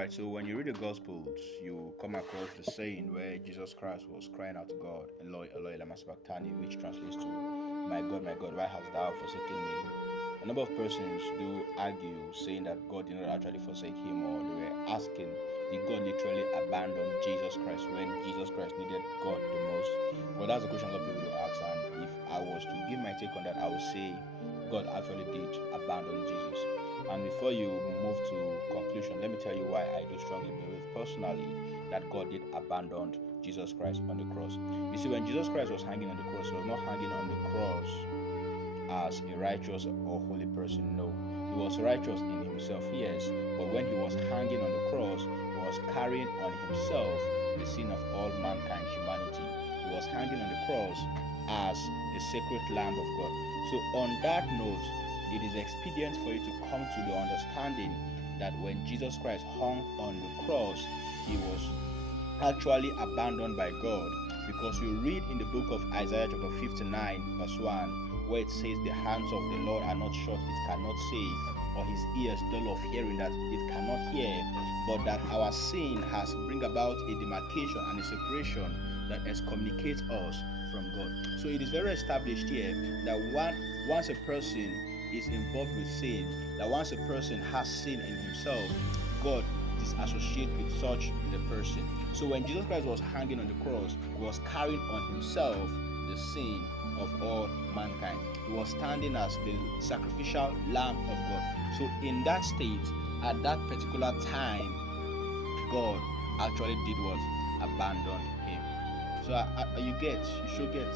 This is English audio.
Right, so when you read the Gospels, you come across the saying where Jesus Christ was crying out to God, Eloi, Eloi, lama sabachthani, which translates to, my God, why hast thou forsaken me? A number of persons do argue, saying that God did not actually forsake him, or they were asking, did God literally abandon Jesus Christ when Jesus Christ needed God the most? Well, that's a question a lot of people will ask, and if I was to give my take on that, I would say God actually did abandon Jesus. And before you move to conclusion, let me tell you why I do strongly believe personally that God did abandon Jesus Christ on the cross. You see, when Jesus Christ was hanging on the cross, he was not hanging on the cross as a righteous or holy person. No, he was righteous in himself, yes, but when he was hanging on the cross, he was carrying on himself the sin of all mankind, humanity. He was hanging on the cross as the sacred Lamb of God. So, on that note, it is expedient for you to come to the understanding that when Jesus Christ hung on the cross, he was actually abandoned by God, because we read in the book of Isaiah chapter 59 verse 1 where it says, the hands of the Lord are not short, it cannot save, or his ears dull of hearing, that it cannot hear, but that our sin has bring about a demarcation and a separation that excommunicates us from God. So it is very established here that once a person is involved with sin, that once a person has sin in himself, God disassociates with such the person. So when Jesus Christ was hanging on the cross, he was carrying on himself the sin of all mankind. He was standing as the sacrificial Lamb of God. So in that state, at that particular time, God actually did what? Abandoned him. So you should get.